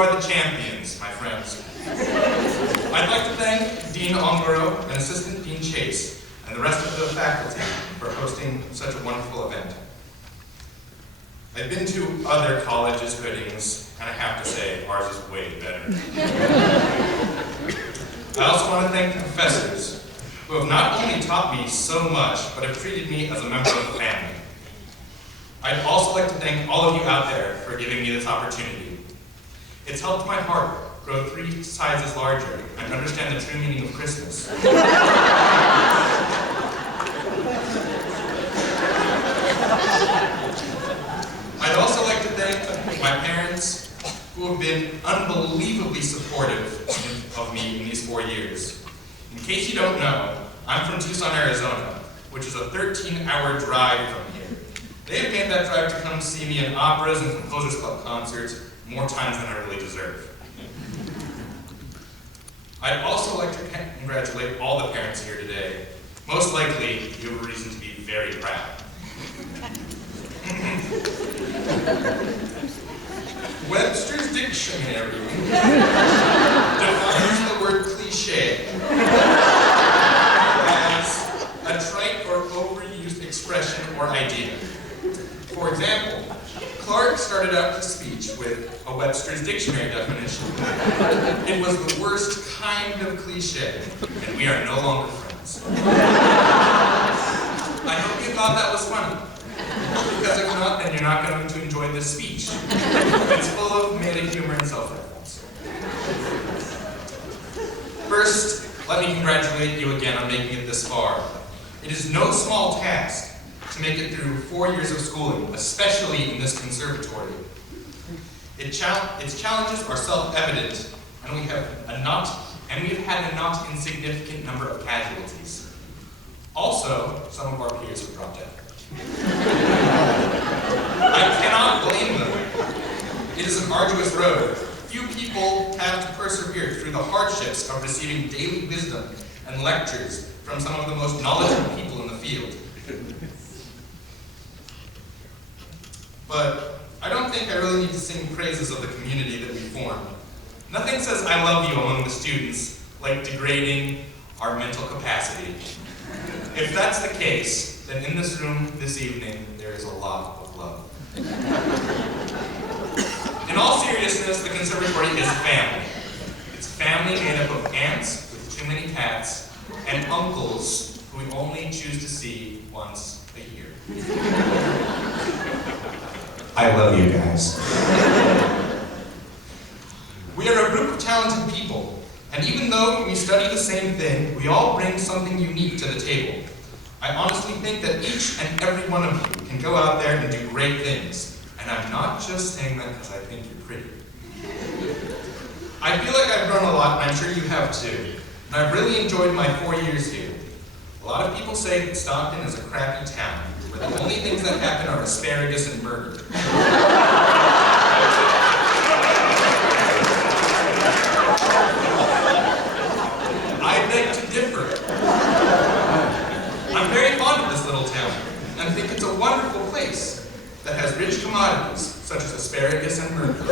are the champions, my friends. I'd like to thank Dean Ongoro and Assistant Dean Chase and the rest of the faculty for hosting such a wonderful event. I've been to other colleges' weddings, and I have to say, ours is way better. I also want to thank the professors, who have not only taught me so much, but have treated me as a member of the family. I'd also like to thank all of you out there for giving me this opportunity. It's helped my heart grow 3 sizes larger and understand the true meaning of Christmas. I'd also like to thank my parents, who have been unbelievably supportive of me in these 4 years. In case you don't know, I'm from Tucson, Arizona, which is a 13-hour drive from here. They have made that drive to come see me in operas and Composers Club concerts more times than I really deserve. I'd also like to congratulate all the parents here today. Most likely, you have a reason to be very proud. Webster's Dictionary defines the word cliché as a trite or overused expression or idea. For example, Clark started out his speech with a Webster's Dictionary definition. It was the worst kind of cliché, and we are no longer friends. I hope you thought that was funny. Because if not, then you're not going to enjoy this speech. It's full of meta humor and self-reference. First, let me congratulate you again on making it this far. It is no small task to make it through 4 years of schooling, especially in this conservatory. Its challenges are self-evident, and we've had a not insignificant number of casualties. Also, some of our peers have dropped out. I cannot blame them. It is an arduous road. Few people have to persevere through the hardships of receiving daily wisdom and lectures from some of the most knowledgeable people in the field. But I don't think I really need to sing praises of the community that we formed. Nothing says I love you among the students like degrading our mental capacity. If that's the case, then in this room this evening, there is a lot of love. In all seriousness, the conservatory is family. It's family made up of aunts with too many cats and uncles who we only choose to see once a year. I love you guys. We are a group of talented people, and even though we study the same thing, we all bring something unique to the table. I honestly think that each and every one of you can go out there and do great things. And I'm not just saying that because I think you're pretty. I feel like I've grown a lot, and I'm sure you have too. And I've really enjoyed my 4 years here. A lot of people say that Stockton is a crappy town, where the only things that happen are asparagus and murder. I beg to differ. I'm very fond of this little town, and think it's a wonderful place that has rich commodities, such as asparagus and murder.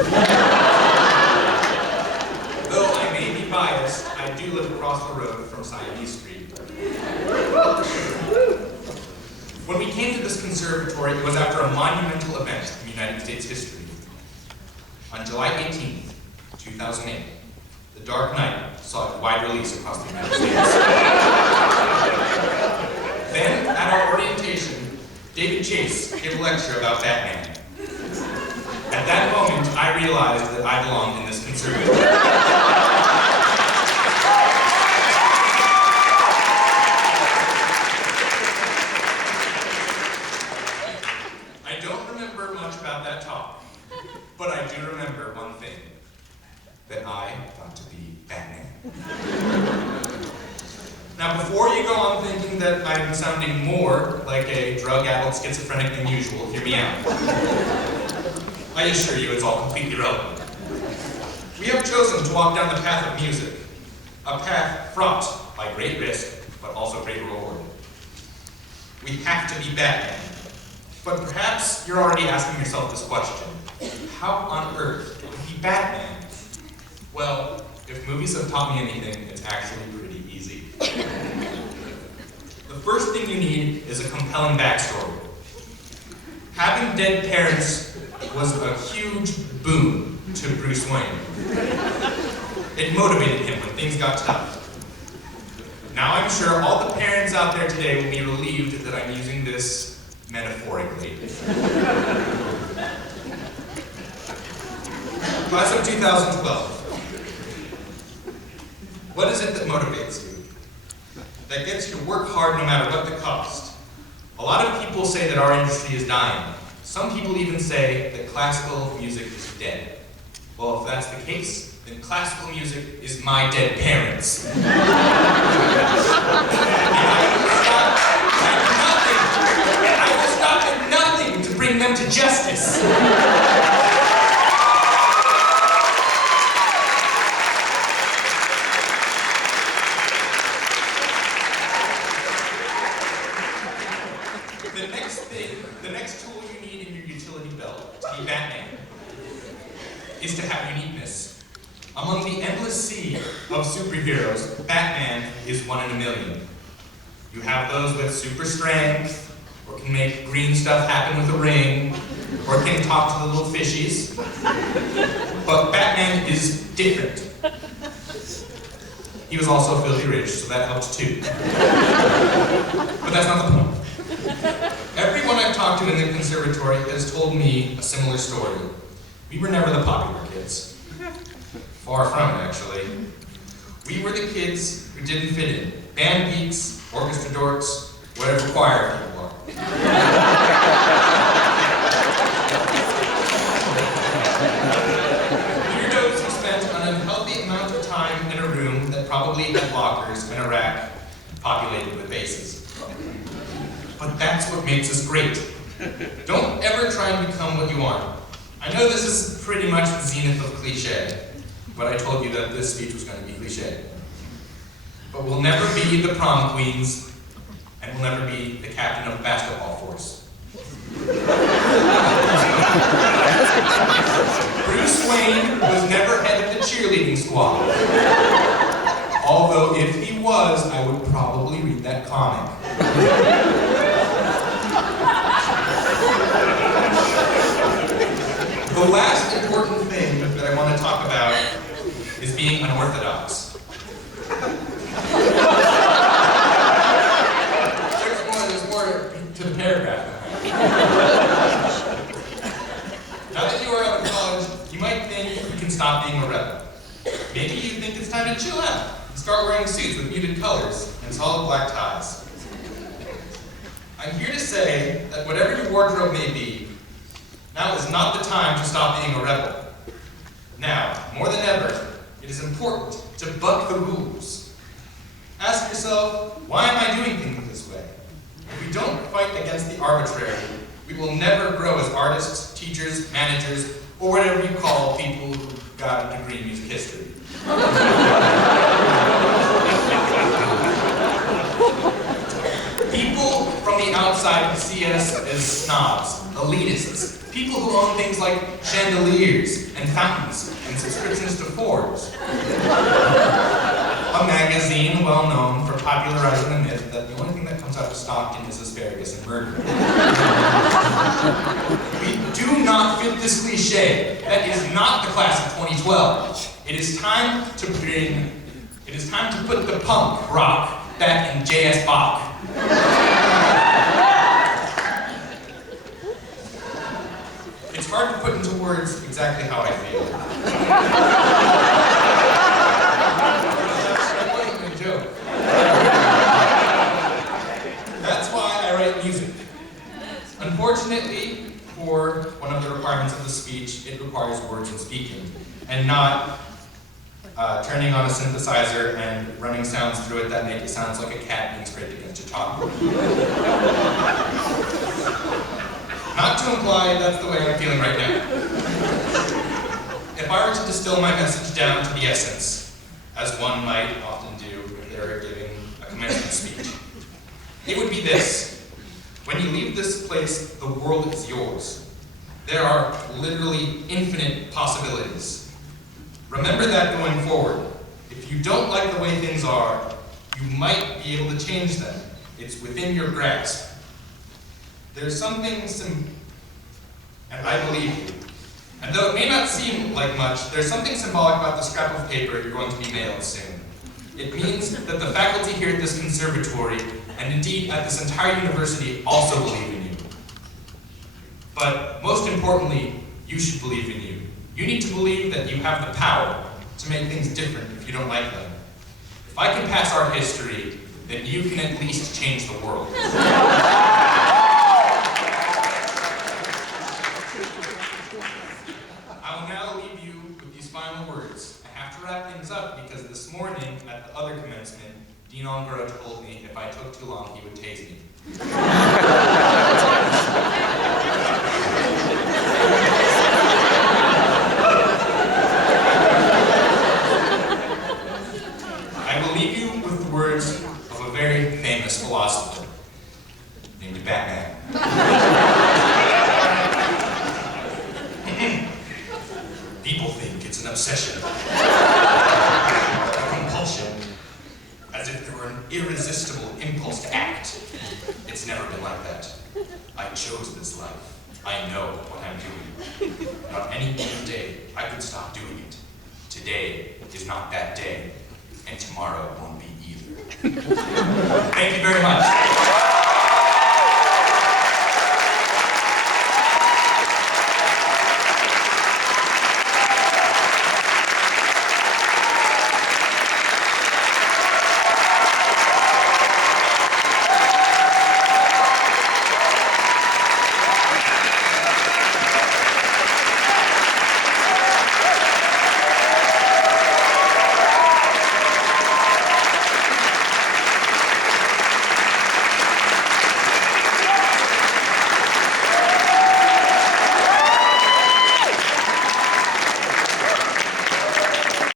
Though I may be biased, I do live across the road from Siamese Street. When we came to this conservatory, it was after a monumental event in United States history. On July 18th, 2008, The Dark Knight saw a wide release across the United States. Then, at our orientation, David Chase gave a lecture about Batman. At that moment, I realized that I belonged in this conservatory. I don't remember much about that talk, but I do remember one thing, that I got to be Batman. Now, before you go on thinking that I'm sounding more like a drug-addled schizophrenic than usual, hear me out. I assure you it's all completely relevant. We have chosen to walk down the path of music, a path fraught by great risk, but also great reward. We have to be Batman. But perhaps you're already asking yourself this question. How on earth can we be Batman Well, if movies have taught me anything, it's actually pretty easy. The first thing you need is a compelling backstory. Having dead parents was a huge boon to Bruce Wayne. It motivated him when things got tough. Now I'm sure all the parents out there today will be relieved that I'm using this metaphorically. Class of 2012. What is it that motivates you? That gets you to work hard no matter what the cost? A lot of people say that our industry is dying. Some people even say that classical music is dead. Well, if that's the case, then classical music is my dead parents. And I will stop at nothing to bring them to justice. The next tool you need in your utility belt to be Batman is to have uniqueness. Among the endless sea of superheroes, Batman is one in a million. You have those with super strength, or can make green stuff happen with a ring, or can talk to the little fishies. But Batman is different. He was also filthy rich, so that helps too. But that's not the point. Everyone I've talked to in the conservatory has told me a similar story. We were never the popular kids. Far from it, actually. We were the kids who didn't fit in. Band geeks, orchestra dorks, whatever choir people are. Weirdos who spent an unhealthy amount of time in a room that probably had lockers and a rack populated with basses. But that's what makes us great. Don't ever try and become what you aren't. I know this is pretty much the zenith of cliche, but I told you that this speech was going to be cliche. But we'll never be the prom queens, and we'll never be the captain of a basketball force. Bruce Wayne was never head of the cheerleading squad. Although if he was, I would probably read that comic. The last important thing that I want to talk about is being unorthodox. There's more to the paragraph. Now that you are out of college, you might think you can stop being a rebel. Maybe you think it's time to chill out and start wearing suits with muted colors and solid black ties. I'm here to say that whatever your wardrobe may be, now is not the time to stop being a rebel. Now, more than ever, it is important to buck the rules. Ask yourself, why am I doing things this way? If we don't fight against the arbitrary, we will never grow as artists, teachers, managers, or whatever you call people who got a degree in music history. People from the outside see us as snobs, elitists, people who own things like chandeliers and fountains and subscriptions to Forbes. A magazine well known for popularizing the myth that the only thing that comes out of Stockton is asparagus and murder. We do not fit this cliche. That is not the class of 2012. It is time to put the punk rock back in J.S. Bach. It's hard to put into words exactly how I feel. That wasn't a joke. That's why I write music. Unfortunately, for one of the requirements of the speech, it requires words and speaking, and not turning on a synthesizer and running sounds through it that make it sound like a cat being scraped against a chalkboard. Not to imply that's the way I'm feeling right now. If I were to distill my message down to the essence, as one might often do if they were giving a commencement speech, it would be this. When you leave this place, the world is yours. There are literally infinite possibilities. Remember that going forward. If you don't like the way things are, you might be able to change them. It's within your grasp. There's something and I believe you. And though it may not seem like much, there's something symbolic about the scrap of paper you're going to be mailed soon. It means that the faculty here at this conservatory, and indeed at this entire university, also believe in you. But most importantly, you should believe in you. You need to believe that you have the power to make things different if you don't like them. If I can pass our history, then you can at least change the world. I will now leave you with these final words. I have to wrap things up because this morning at the other commencement, Dean Ongaro told me if I took too long, he would tase me. I will leave you with the words of a very famous philosopher named Batman. People think it's an obsession, a compulsion, as if there were an irresistible impulse to act. It's never been like that. I chose this life. I know what I'm doing. On any given day, I could stop doing it. Today is not that day, and tomorrow won't be either. Thank you very much.